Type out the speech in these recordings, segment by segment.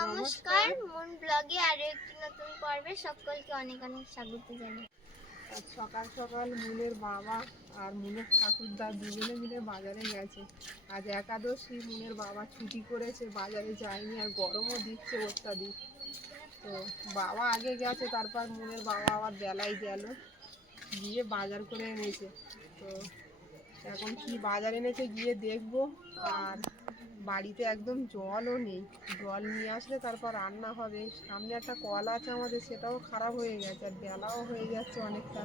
নমস্কার, মুন ব্লগে আরো একটি নতুন পর্বে সকলকে অনেক অনেক স্বাগত জানাই। আজ সকাল সকাল মুনের বাবা আর মুনের ঠাকুরদা দুজনে মিলে বাজারে গেছে। আজ একাদশী, মুনের বাবা ছুটি করেছে, বাজারে যায়নি, আর গরমও দিচ্ছে অত্যাধিক। তো বাবা আগে গেছে, তারপর মুনের বাবা আবার বেলায় গেল, গিয়ে বাজার করে এনেছে। তো এখন কি বাজার এনেছে গিয়ে দেখবো। আর বাড়িতে একদম জলও নেই, জল নিয়ে আসলে তারপর রান্না হবে। সামনে একটা কল আছে আমাদের, সেটাও খারাপ হয়ে গেছে, আর বেলাও হয়ে যাচ্ছে অনেকটা।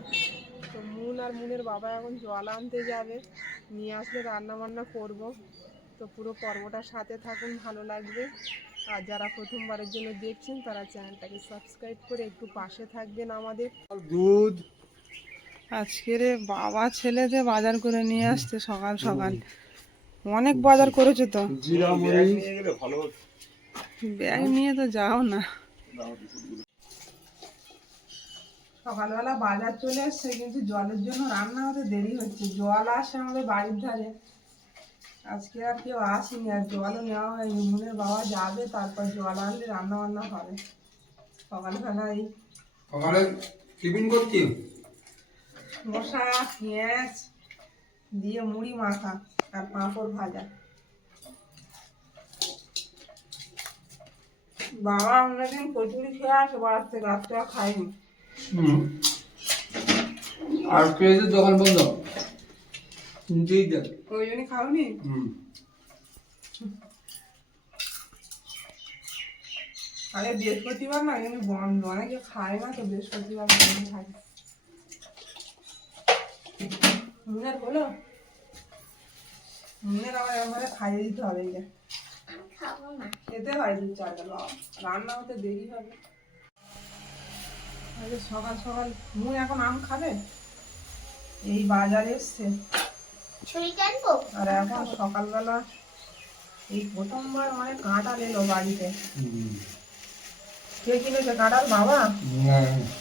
তো মুন আর মুনের বাবা এখন জল আনতে যাবে, নিয়ে আসলে রান্না বান্না করব। তো পুরো পর্বটার সাথে থাকুন, ভালো লাগবে। আর যারা প্রথমবারের জন্য দেখছেন তারা চ্যানেলটাকে সাবস্ক্রাইব করে একটু পাশে থাকবেন আমাদের। দুধ আজকের বাবা ছেলে যে বাজার করে নিয়ে আসছে সকাল সকাল, অনেক বাজার করেছে তো। ব্যাগ নিয়ে তো যাও না। সকালবেলা বাজার চলে এসছে, কিন্তু জলের জন্য রান্না হতে দেরি হচ্ছে। জল আসে আমাদের বাড়ির ধারে, আজকে আর কেউ আসেনি, আর জলও নেওয়া হয়নি। মুনের বাবা যাবে, তারপর জল আনলে রান্না বান্না হবে। সকালবেলায় সকালে টিফিন করছি মশা পেঁয়াজ দিয়ে মুড়ি মাখা আর পাঁপড় ভাজা। বাবা অন্যদিন কচুরি খেয়ে আসে বাড়ার থেকে, আজকে আর খাইনি। আর পেঁয়াজের দোকান বন্ধ, শুনতেই দেখ। ওই জন্যই খাওনি। আরে বৃহস্পতিবার না, কিন্তু বন্ধ, অনেকে খায় না তো, বৃহস্পতিবার বন্ধ থাকে। মুনের হলো, মুনের আবার একবারে খাইয়ে দিতে হবে। এই যে খাবো না, খেতে হয় 2-4 বেলা, রান্না হতে দেরি হবে। আরে সকাল সকাল মুন এখন আম খাবে, এই বাজারে এসছে। ছুরি টানবো। আর এখন সকালবেলা এই প্রথমবার অনেক কাঁঠাল এলো বাড়িতে। কে কিনেছে কাঁঠাল? বাবা।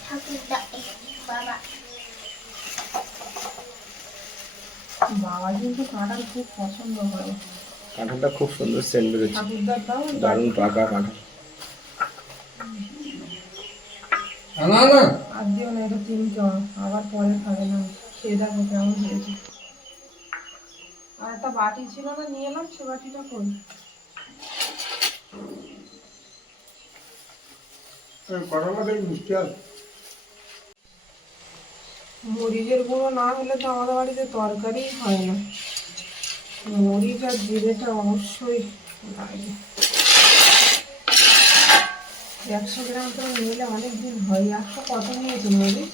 ঠাকুরদা, বাবা। বাবা কিন্তু কাঁঠাল খুব পছন্দ করে। কাঁঠালটা খুব সুন্দর সেন্ট বেরোচ্ছে, ঠাকুরদার দাও, দারুণ পাকা কাঁঠাল। না না আর দিও না, এটা 3 জন, আবার পরে খাবে না। খেয়ে দেখো কেমন হয়েছে। আর একটা বাটি ছিল না, নিয়ে এলাম, সে বাটিটা কই? কটাটা বেশ মিষ্টি আছে। মরিচের গুঁড়ো না হলে তো আমাদের বাড়িতে তরকারিই হয় না। মরিচ আর জিরেটা অবশ্যই লাগে। 100 গ্রাম করে নিলে অনেক দিন হয়। 100 কত নিয়েছে মরিচ?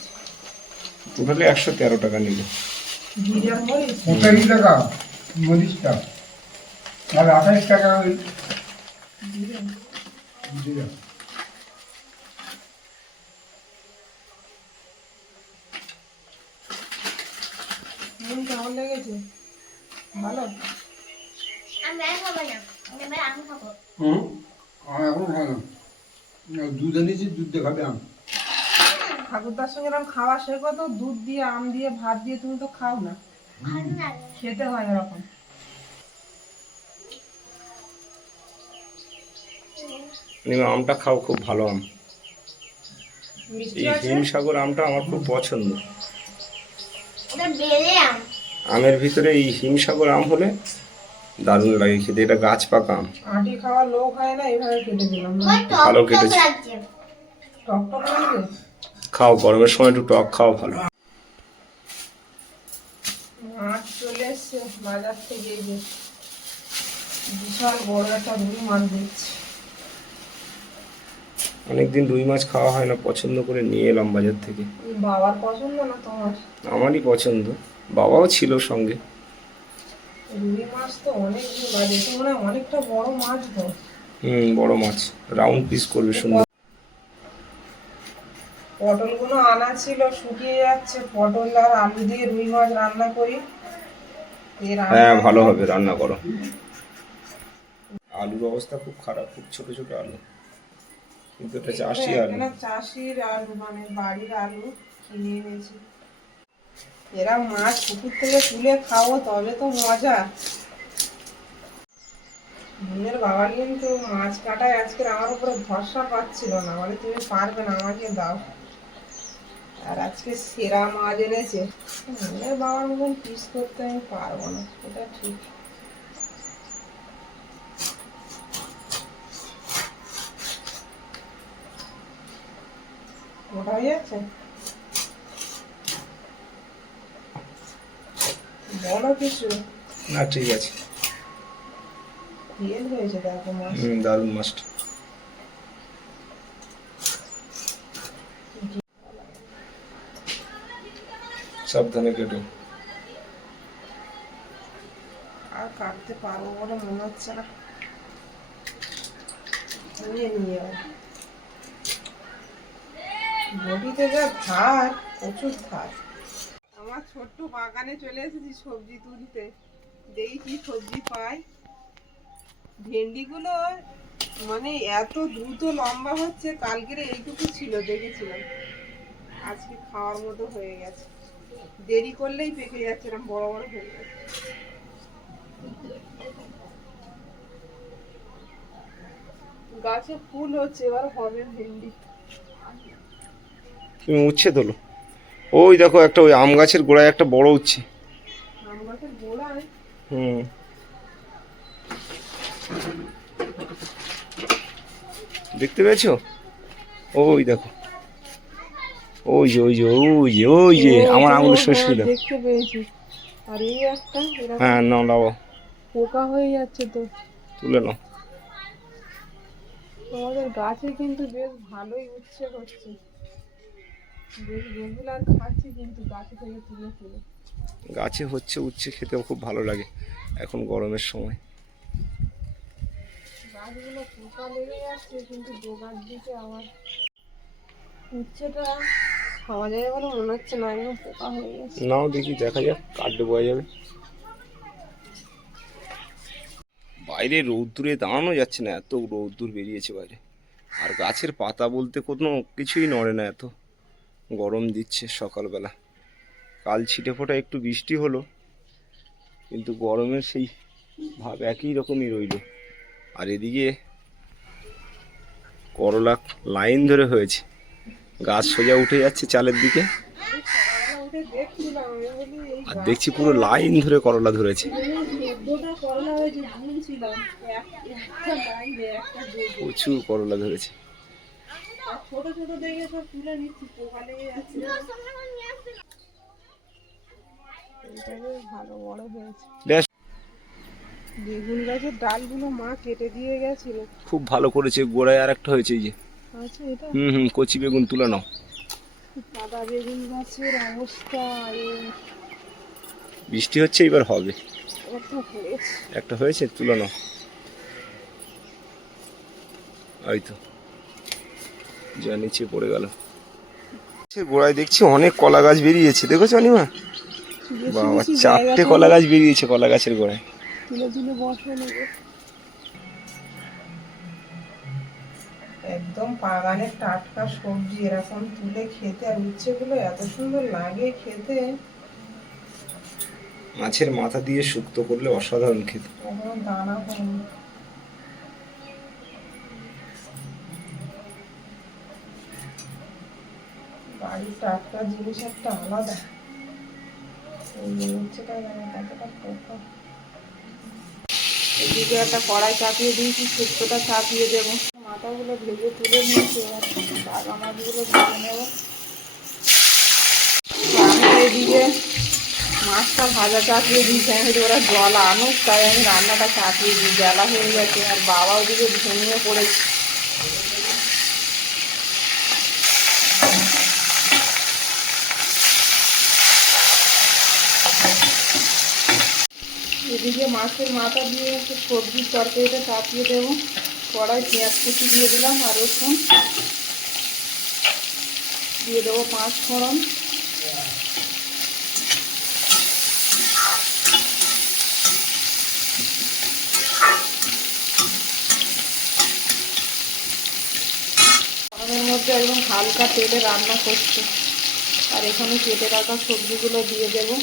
টোটালি 113 টাকা নিল। জিরার মরিচ 45 টাকা মরিচটা, আর 28 টাকা ওই জিরা। জিরা। নুন কেমন লেগেছে? ভালো? আমি আর খাবো না, আমি এবার আম খাবো। আমি এখন খাই না, দুধ এনেছি, দুধ দিয়ে খাবে আম। ঠাকুরদার সঙ্গে এরকম খাওয়া শেখো তো, দুধ দিয়ে আম দিয়ে ভাত দিয়ে। তুমি তো খাও না, ভালো লাগে। খেতে হয় এরকম। আমটা খাও, খুব ভালো আম। মিষ্টি এই আছে? হিমসাগর আমটা আমার খুব পছন্দ। এটা বেলে আম। আমের ভিতরে এই হিমসাগর আম হলে দারুণ লাগে খেতে। এটা গাছ পাকা আম। আটি খাওয়ার লোক হয় না, এভাবে কেটে দিলাম। ভালো কেটেছে। টক টক লাগবে। খাও, গরমের সময় একটু টক খাও, ভালো। মাছ চলে এসছে বাজার থেকে, এই যে বিশাল বড় একটা রুই মাছ দিচ্ছে। অনেকদিন রুই মাছ খাওয়া হয় না, পছন্দ করে নিয়ে এলাম বাজার থেকে। বাবার পছন্দ না তোমার? আমারই পছন্দ, বাবাও ছিল সঙ্গে। রুই মাছ তো অনেকদিন বাজে, তো মনে হয় অনেকটা বড় মাছ তো। বড় মাছ, রাউন্ড পিস করবে সুন্দর। পটলগুলো আনা ছিল, শুকিয়ে যাচ্ছে। পটল আর আলু দিয়ে রুই মাছ রান্না করি। হ্যাঁ, ভালো হবে, রান্না করো। আলুর অবস্থা খুব খারাপ, খুব ছোট ছোট আলু, কিন্তু এটা চাষি আলু। চাষির আলু, মানে বাড়ির আলু কিনে এনেছি। এরা মাছ পুকুর থেকে তুলে খাও, তবে তো মজা। মুনের বাবা কিন্তু মাছ কাটায় আজকে আমার উপরে ভরসা পাচ্ছিল না, বলে তুমি পারবে না, আমাকে দাও। আর আজকে সেরা মাছ এনেছে। মুনের বাবার মতন পিস করতে আমি পারবো না, এটা ঠিক। মোটা হয়ে যাচ্ছে, বলো কিছু। না ঠিক আছে, তেল হয়েছে দেখো মাছ। দারুণ মাছটা। সাবধানে কেটো। আর কাটতে পারবো বলে মনে হচ্ছে না, নিয়ে নিয়ে বটিতে যা ধার, প্রচুর ধার। আমার ছোট্ট বাগানে চলে এসেছি সবজি তুলতে, দেখি কি সবজি পাই। ভেন্ডিগুলো মানে এত দ্রুত লম্বা হচ্ছে, কালকের এইটুকু ছিল দেখেছিলাম, আজকে খাওয়ার মতো হয়ে গেছে। দেরি করলেই পেকে যাচ্ছে, না বড় বড় হয়ে যাচ্ছে। গাছে ফুল হচ্ছে, এবার হবে ভেন্ডি। তুমি উচ্ছে তোলো। ওই দেখো একটা ওই আম গাছের গোড়ায় একটা বড় উচ্ছে। আম গাছের গোড়ায়? হুম, দেখতে পেয়েছো? ওই দেখো, ওই যে ওই যে ওই যে ওই যে আমার আঙুলের সরষে দাও। দেখতে পেয়েছি। আর এই একটা এরকম হ্যাঁ নাও লাও, পোকা হয়ে যাচ্ছে তো। তুলে নাও। তোমাদের গাছে কিন্তু বেশ ভালোই উচ্ছে হচ্ছে, বেশ রেগুলার খাচ্ছি কিন্তু গাছে থেকে তুলে তুলে। গাছে হচ্ছে উচ্ছে, খেতেও খুব ভালো লাগে এখন গরমের সময়। গাছগুলো পোকা লেগে যাচ্ছে, কিন্তু ডোগার দিকে আমার উচ্ছেটা খাওয়া যাবে বলে মনে হচ্ছে না, একদম পোকা হয়ে গেছে। নাও দেখি, দেখা যাক, কাটলে বোঝা যাবে। বাইরে রৌদ্দুরে দাঁড়ানো যাচ্ছে না, এত রৌদ্দুর বেরিয়েছে বাইরে। আর গাছের পাতা বলতে কোনো কিছুই নড়ে না, এত গরম দিচ্ছে সকালবেলা। কাল ছিটে ফোটা একটু বৃষ্টি হলো, কিন্তু গরমের সেই ভাব একই রকমই রইল। আর এদিকে করলা লাইন ধরে হয়েছে, গাছ সোজা উঠে যাচ্ছে চালের দিকে, উঠে দেখছিলাম, আমি বলি এই আর দেখছি পুরো লাইন ধরে করলা ধরেছে। 14টা করলা হয়েছে, গুনছিলাম একটা লাইনে একটা দুটো। প্রচুর করলা ধরেছে। আর ছোট ছোট দেখে সব তুলে নিচ্ছি, পোকা লেগে যাচ্ছে। এটা বেশ ভালো বড় হয়েছে। বেশ, বেগুন গাছের ডালগুলো মা কেটে দিয়ে গেছিল। খুব ভালো করেছে, গোড়ায় আর একটা হয়েছে এই যে। আচ্ছা, এটা কচি বেগুন তুলে নাও। সাদা বেগুন গাছের অবস্থা। বৃষ্টি হচ্ছে, এবার হবে। একটা হয়েছে। একটা হয়েছে, তুলে নাও। ওই তো যা নিচে পড়ে গেল। গোড়ায় দেখছি অনেক কলা গাছ বেরিয়েছে, দেখেছো অনিমা? বাবা, 4টে কলা গাছ বেরিয়েছে কলা গাছের গোড়ায়। তুলে তুলে বসে নেবে। একদম বাগানের টাটকা সবজি এরকম তুলে খেতে, আর উচ্ছেগুলো এত সুন্দর লাগে খেতে। মাছের মাথা দিয়ে শুক্তো করলে অসাধারণ খেতে। কখনো দানা হয়নি। বাড়ির টাটকা জিনিস একটা আলাদা। এই উচ্ছেটা মানে কতটা পোকা। এদিকে একটা কড়াই চাপিয়ে দিয়েছি, শুক্তোটা চাপিয়ে দেবো। মাথাগুলো ভেজে তুলে নিয়েছি, এবার টাকা মাছগুলো ভেজে নেবো। আমি এদিকে মাছটা ভাজা চাপিয়ে দিয়েছি, আমি ওরা জল আনুক, তাই আমি রান্নাটা চাপিয়ে দিই, জ্বালা হয়ে গেছে। আর বাবা ওদিকে ঘুমিয়ে পড়েছে। এদিকে মাছের মাথা দিয়ে একটু সবজির তরকারিটা চাপিয়ে দেবো। কড়াই পেঁয়াজ কুচি দিয়ে দিলাম, আর রসুন দিয়ে দেবো, 5 ফোড়ন। ফোড়নের মধ্যে একদম হালকা তেলে রান্না করছি। আর এখানে কেটে রাখা সবজিগুলো দিয়ে দেবো।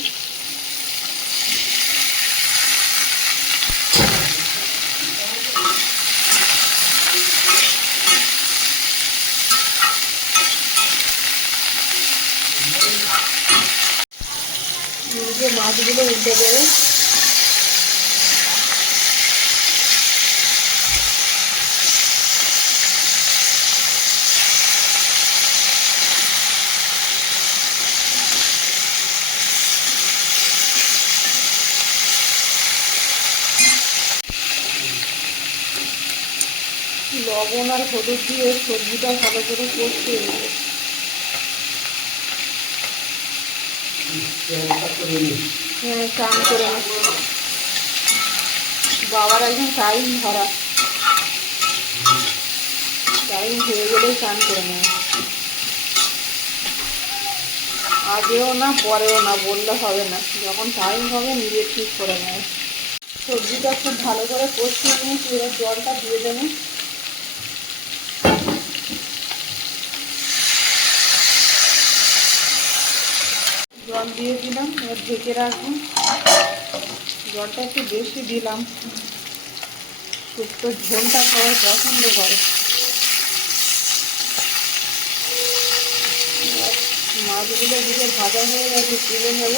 মাছগুলো উল্টে দেবে। লবণ আর হলুদ দিয়ে সবজিটা ভালো করে কষিয়ে নেবে। হ্যাঁ, চান করে নেব। বাবার একদম টাইম ধরা, টাইম হয়ে গেলেই চান করে নেব। আগেও না পরেও না বললে হবে না, যখন টাইম হবে নিজে ঠিক করে নেয়। সবজিটা খুব ভালো করে কষিয়ে নিয়েছি, এবার জলটা দিয়ে দেবো। জল দিয়ে দিলাম, এবার ঢেকে রাখবো। জলটা একটু বেশি দিলাম, শুক্তো ঝোলটা সবাই পছন্দ করে। মাছগুলো দিকে ভাজা হয়ে গেছে, তুলে নেব।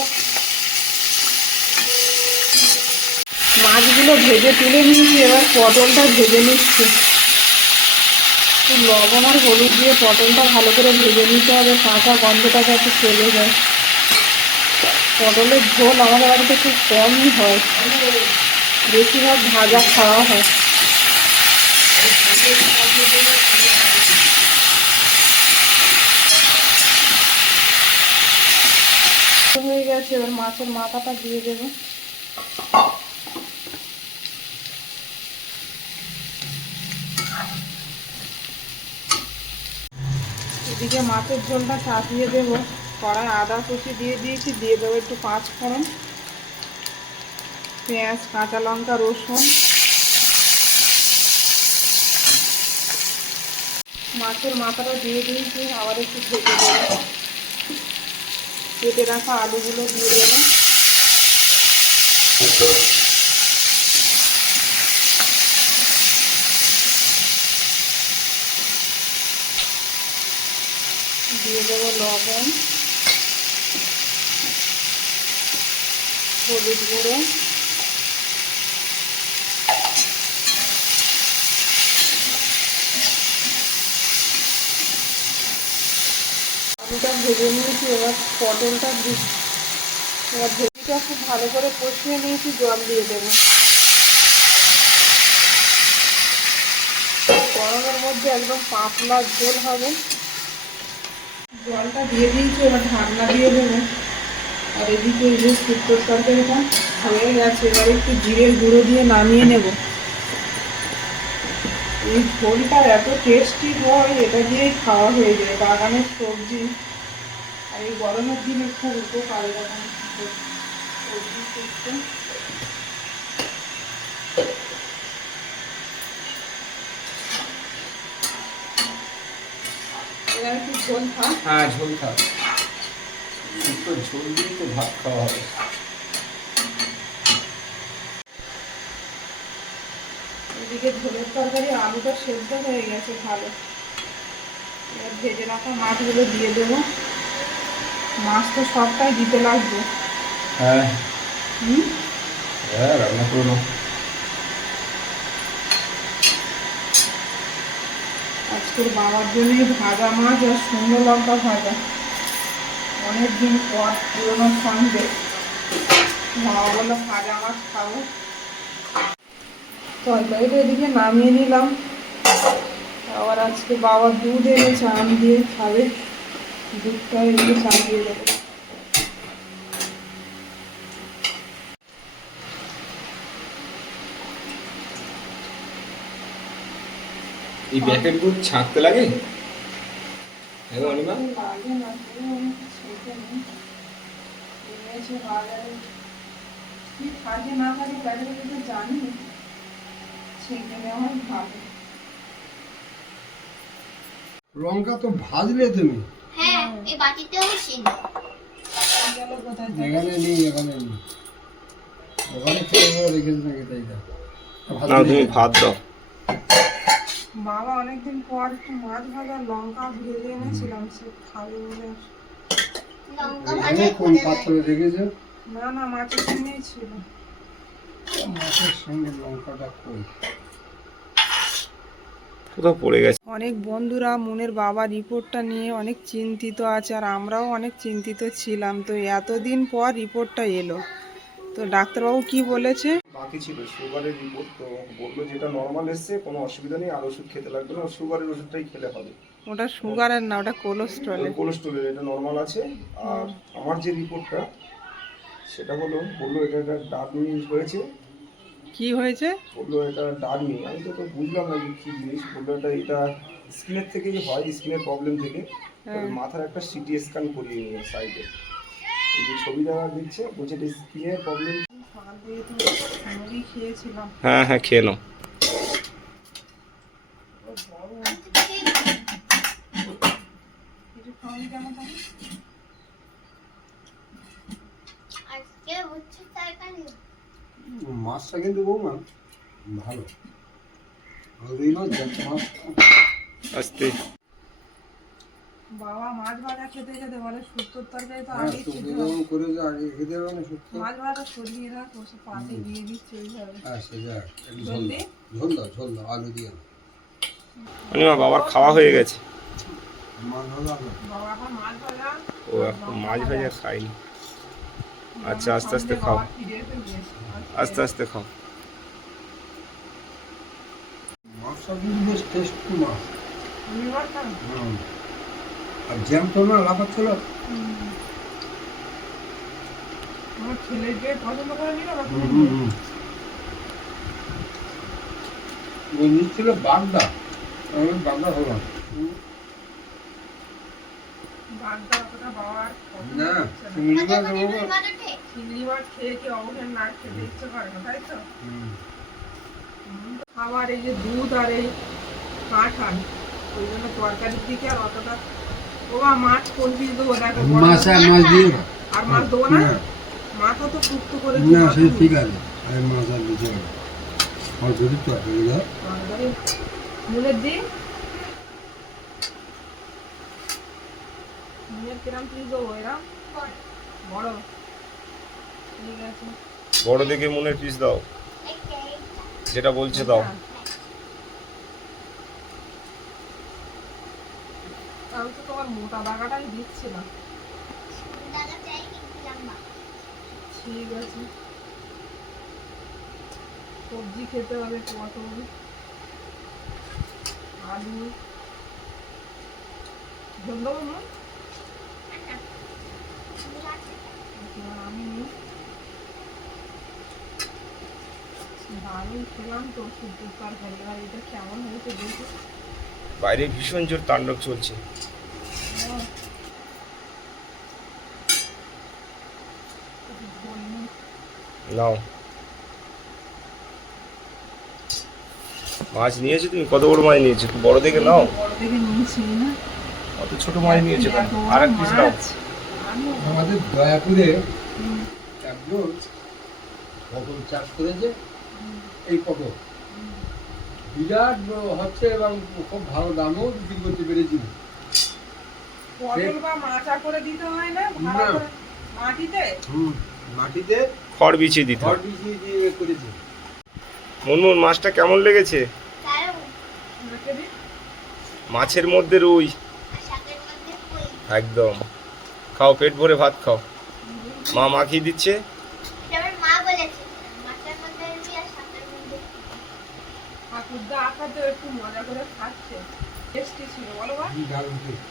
মাছগুলো ভেজে তুলে নিয়েছি, এবার পটলটা ভেজে নিচ্ছি। একটু লবণ আর হলুদ দিয়ে পটলটা ভালো করে ভেজে নিতে হবে, কাঁচা গন্ধটা যাতে চলে যায়। পটলের ঝোল আমাদের বাড়িতে খুব কমই হয়, বেশিরভাগ ভাজা খাওয়া হয়। হয়ে গেছে, এবার মাছের মাথাটা দিয়ে দেবো। এদিকে মাছের ঝোলটা চাপিয়ে দেবো। কড়াই আদা কুচি দিয়ে দিয়েছি, দিয়ে দেবো একটু 5 ফোড়ন, পেঁয়াজ, কাঁচা লঙ্কা, রসুন। মাছের মাথাটা দিয়ে দিয়েছি, আবার একটু ঢেকে দেবো। কেটে রাখা আলুগুলো দিয়ে দেবো। দিয়ে দেবো লবণ, হলুদ গুঁড়ো, আলুটা ভেজে নিয়েছি, এবার পটলটা এবার ভেজিটা খুব ভালো করে কষিয়ে নিয়েছি, জল দিয়ে দেবো। গরমের মধ্যে একদম পাতলা ঝোল হবে। জলটা দিয়ে দিয়েছি, এবার ঢাকনা দিয়ে দেবো। আর এদিকে এই যে শুক্তোর তরকারিটা হয়ে গেছে, এবার একটু জিরের গুঁড়ো দিয়ে নামিয়ে নেব। এই ঝোলটা এত টেস্টি হয়, এটা দিয়েই খাওয়া হয়ে যায়। বাগানের সবজি আর এই গরমের দিনে খুব উপকার এরকম সবজি শুক্তো। এবার একটু ঝোল থাক। হ্যাঁ, ঝোল থাক। শুক্তো ঝোল দিয়ে তো ভাত খাওয়া হবে। এদিকে ঝোলের তরকারি আলুটা সেদ্ধ হয়ে গেছে ভালো। এবার ভেজে রাখা মাছগুলো দিয়ে দেবো। মাছ তো সবটাই দিতে লাগবে। হ্যাঁ হুম, হ্যাঁ, রান্না করে নাও। আজকের বাবার জন্যই ভাজা মাছ আর শুকনো লঙ্কা ভাজা। অনেকদিন পর পুরোনো সঙ্গে বাবা বললো ভাজা মাছ খাবো। তরকারিটা এদিকে নামিয়ে নিলাম। আবার আজকে বাবা দুধ এনেছে, আম দিয়ে খাবে। দুধটা এদিকে চাপিয়ে দেবো। এই প্যাকেট দুধ ছাঁকতে লাগে? হ্যাঁ অনিমা, লাগে না তো, সেখানে এনেছে বাজারে। কি থাকে না থাকে প্যাকেটে কিন্তু জানি, ছেঁকে নেওয়াই ভালো। লঙ্কা তো ভাজলে তুমি? হ্যাঁ, এই বাটিতেও ছিল। গেল কোথায়? এখানে নেই, এখানে নেই। ওখানে খেয়ে রেখেছে নাকি তাই না? না তুমি ভাত দাও। বাবা অনেকদিন পর একটু মাছ ভাজা লঙ্কা ভেজে এনেছিলাম, সে খাবে বলে। লঙ্কা এখানে ভাজা কোন পাত্রে রেখেছে? না না মাছের সঙ্গেই ছিল। মাছের সঙ্গে লঙ্কাটা কই? কোথাও পড়ে গেছে। অনেক বন্ধুরা মুনের বাবা রিপোর্টটা নিয়ে অনেক চিন্তিত আছে, আর আমরাও অনেক চিন্তিত ছিলাম। তো এতদিন পর রিপোর্টটা এলো, তো ডাক্তারবাবু কি বলেছে? বাকি ছিল সুগারের রিপোর্ট, তো বললো যেটা নর্মাল এসছে, কোনো অসুবিধা নেই, আর ওষুধ খেতে লাগবে না, সুগারের ওষুধটাই খেলে হবে। ওটা সুগারের না, ওটা কোলেস্ট্রলের। কোলেস্ট্রলের, এটা নর্মাল আছে। আর আমার যে রিপোর্টটা সেটা বললো এটা একটা ডার্মি হয়েছে। কি হয়েছে? বললো এটা ডার্মি, আমি তো বুঝলাম না যে কী জিনিস। বললো এটা স্কিনের থেকেই হয়, স্কিনের প্রবলেম থেকে। তবে মাথার একটা সিটি স্ক্যান করিয়ে নিয়ে সাইডে এই যে ছবি দেওয়া দিচ্ছে, বলছে এটা স্কিনের প্রবলেম। খেয়েছিলাম। হ্যাঁ হ্যাঁ, খেয়ে নাও। কিছু খাওয়ানি কেমন থাকে? আজকে উচ্ছে তরকারি। মাছটা কিন্তু বৌমা ভালো। রুই মাছ, জ্যান্ত মাছ। আস্তে। বাবা মাছ ভাজা খেতে খেতে বলে শুক্তোর তরকারি তো হ্যাঁ, আগেই শুক্তো খেতে যেমন হবে। করে যে আগে খেতে হবে না শুক্তো। মাছ ভাজা সরিয়ে রাখ, ওসে পাতে দিয়ে দিচ্ছে ওইভাবে। হ্যাঁ সেটা একটু ঝোল জলদি? দাও, ঝোল দাও আলু দিয়ে। অনিমা বাবার খাওয়া হয়ে গেছে। মাছ ভাজা আলু। বাবা এখন মাছ ভাজা। ও এখন মাছ ভাজা খাইনি। আচ্ছা, আস্তে আস্তে খাও, বাবা খিদে পেয়ে গেছে। আস্তে আস্তে খাও। মাছটা কিন্তু বেশ টেস্টি মাছ। লিভার খান? আর জ্যান্ত না লাফাচ্ছিল। আমার ছেলেকে পছন্দ করে নিল না? ওই নিচ্ছিল বাগদা, আমি বাগদা হলাম বাগদা অতটা বাবার পছন্দ না। হচ্ছে না। চিংড়ি মাছ কতদিন বাবা। ধরে মাঠে? চিংড়ি মাছ খেয়ে কি অবসর না খেতে ইচ্ছে করে না, তাই তো? আবার এই যে দুধ আর এই কাঁঠাল, ওই জন্য তরকারির দিকে আর অতটা। বাবা মাছ কোন পিস দেবো দেখো? বড় মাছ বড়। আর মাছ দিয়ে না। আর মাছ দেবো না? না। মাথা তো শুক্তো করে না সে ঠিক আছে, আর মাছ আর দিতে হবে। আর যদি তরকারি দাও। মুনের দিন মুনের কিরাম পিস দেবো? এরম বড়? ঠিক আছে। বড় দেখে মনের পিস দাও, যেটা বলছে দাও। আমি তো তোমার মোটা দাগাটাই দিচ্ছিলাম। দাদা চাই কিন্তু লম্বা। ঠিক আছে। সবজি খেতে হবে, পটল, আলু। ঝোল দেবো না? আমি দারুণ খেলাম তো শুক্তোর তরকারি। আর এটা কেমন হয়েছে দেখি। বাইরে ভীষণ জোর তাণ্ডব চলছে। নাও, মাছ নিয়েছো তুমি? কত বড় মাছ নিয়েছো? একটু বড় দেখে নাও। বড় দেখে নিয়েছি না? কত ছোট মাছ নিয়েছো? আর এক পিস দাও। আমাদের দয়াপুরে একজন পটল চাষ করেছে। এই পটল বিরাট বড় হচ্ছে এবং খুব ভালো দামও বিক্রি করতে পেরেছি। পটল বা মাচা করে দিতে হয় না? ভাড়া না। করে মাটিতে? মাটিতে খড় বিছিয়ে দিতে খড় হয়। বিছিয়ে দিয়ে করেছে। মুনমুন, মাছটা কেমন লেগেছে? দারুণ। মাকে দিই? মাছের মধ্যে রুই, আর শাকের মধ্যে কই। একদম। খাও, পেট ভরে ভাত খাও। মা মাখিয়ে দিচ্ছে। এটা আমার মা বলেছে, মাছের মধ্যে রুই আর শাকের মধ্যে কই। ঠাকুরদা আঁকাতে একটু মজা করে খাচ্ছে। টেস্টি ছিল বলো বা? দারুণ খেতে।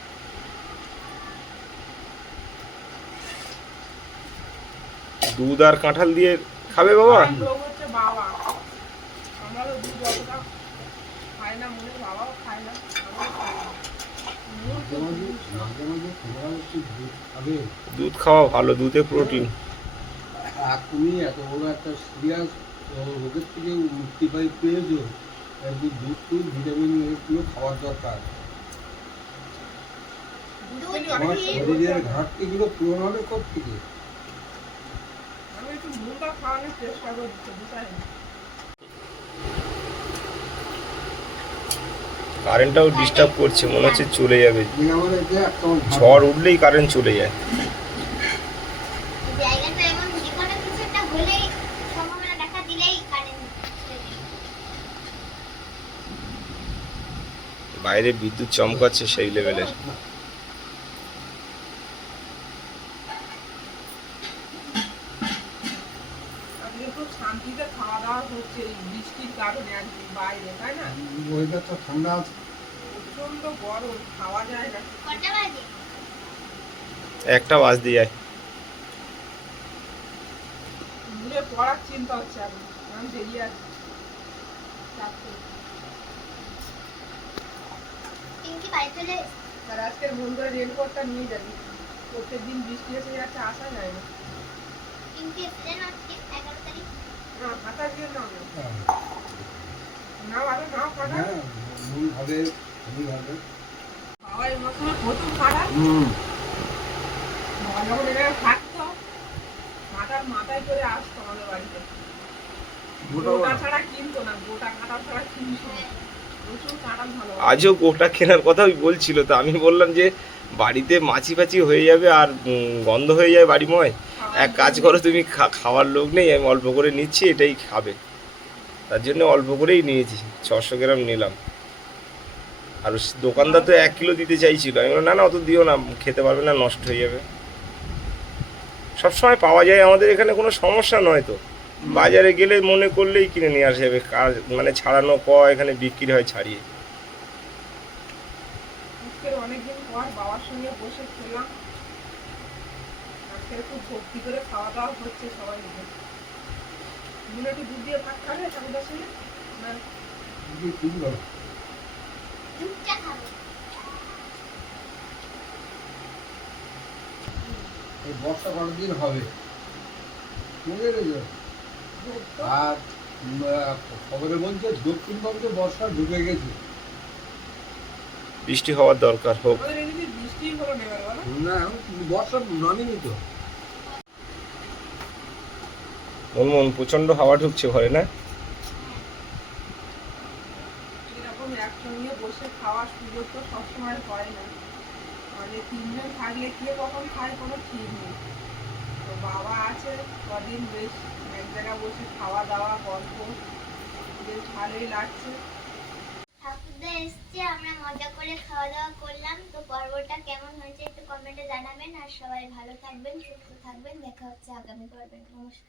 দুধ আর কাঁঠাল দিয়ে খাবে বাবা? লোক হচ্ছে বাবা। আমারও দুধ অতটা খায় না, মনে বাবাও খায় না, আমরাও খাই না। মাঝে মাঝে তোমরা একটু দুধ খাবে। দুধ খাওয়া ভালো, দুধে প্রোটিন। আর তুমি এত বড় একটা সিরিয়াস রোগের থেকে মুক্তি পেয়েছো, একটু দুধ ভিটামিন এগুলো খাওয়ার দরকার। দুধ আমার শরীরের ঘাটতিগুলো পূরণ হবে কোত্থেকে? আমি একটু নুনটা খাওয়ানোর চেষ্টা করছি, বুঝাই না। কারেন্টটাও ডিস্টার্ব করছে, মনে হচ্ছে চলে যাবে। আমার এই যে একটা ঝড় উঠলেই কারেন্ট চলে যায়। জায়গাটা এমন বাইরে বিদ্যুৎ চমকাচ্ছে সেই লেভেলের। আজকে খুব শান্তিতে খাওয়া দাওয়া হচ্ছে এই বৃষ্টির কারণে আর কি বাইরে, তাই না? ওয়েদারটা ঠান্ডা আছে। প্রচন্ড গরম, খাওয়া যায় না। কটা বাজে? একটা বাজ দিয়ে যায়। মুলে পড়ার চিন্তা হচ্ছে এখন, কারণ দেরি আছে। চারটে। পিঙ্কি বাড়ি চলে এসেছে? আর আজকের মন করে রেনকোটটা নিয়ে যাবি, প্রত্যেকদিন বৃষ্টি এসে যাচ্ছে, আসা যায় না। পিঙ্কি এসেছে না আজকে 11 তারিখ? না, খাতা দিয়ে নাও না। হ্যাঁ, নাও আরো নাও খাতা। হ্যাঁ, নুন হবে, চিনি হবে। বাবা এই মৌসুমে প্রথম খাটা। বাবা যখন এখানে থাকতো, খাটার মাথায় করে আসতো আমাদের বাড়িতে। গোটা ছাড়া কিনতো না, গোটা কাঁটা ছাড়া কিনতো না। প্রচুর কাঁঠাল ভালো। আজও গোটা কেনার কথাই বলছিল, তো আমি বললাম যে বাড়িতে মাছি ফাছি হয়ে যাবে আর গন্ধ হয়ে যায় বাড়িময়। এক কাজ করো, তুমি খাওয়ার লোক নেই, আমি অল্প করে নিচ্ছি, এটাই খাবে। তার জন্য অল্প করেই নিয়েছি, 600 গ্রাম নিলাম। আর দোকানদার তো 1 কিলো দিতে চাইছিল, আমি বললাম না না অত দিও না, খেতে পারবে না, নষ্ট হয়ে যাবে। সবসময় পাওয়া যায় আমাদের এখানে, কোনো সমস্যা নয় তো। বাজারে গেলে মনে করলেই কিনে নিয়ে আসা যাবে, কাজ মানে ছাড়ানো এখানে বিক্রি হয় ছাড়িয়ে। আজকের অনেকদিন পর বাবার সঙ্গে বসে খেলাম। আজকে খুব ভক্তি করে খাওয়া দাওয়া হচ্ছে সবাই মিলে। মুলে একটু দুধ দিয়ে ভাত খাবে ঠাকুরদার সঙ্গে? না, ঠিক ভালো। দুধটা খাবে। এই বর্ষা কতদিন হবে বুঝে গেছো? দুধ তো আর খবরে বলছে দক্ষিণবঙ্গে বর্ষা ঢুকে গেছে। বৃষ্টি হওয়ার দরকার, হোক। আমাদের এদিকে বৃষ্টিই হলো না এবার, বলো? না এখন বর্ষা নামেনি তো। মন প্রচন্ড হাওয়া ঢুকছে ঘরে, না? এরকম একসঙ্গে বসে খাওয়ার সুযোগ তো সবসময় হয় না। মানে 3 জন থাকলে কে কখন খায় কোনো ঠিক নেই। তো বাবা আছে কদিন, বেশ এক জায়গায় বসে খাওয়া দাওয়া গল্প বেশ ভালোই লাগছে। ঠাকুরদা এসছে, আমরা মজা করে খাওয়া দাওয়া করলাম। তো পর্বটা কেমন হয়েছে একটু কমেন্টে জানাবেন। আর সবাই ভালো থাকবেন, সুস্থ থাকবেন। দেখা হচ্ছে আগামী পর্বে। নমস্কার।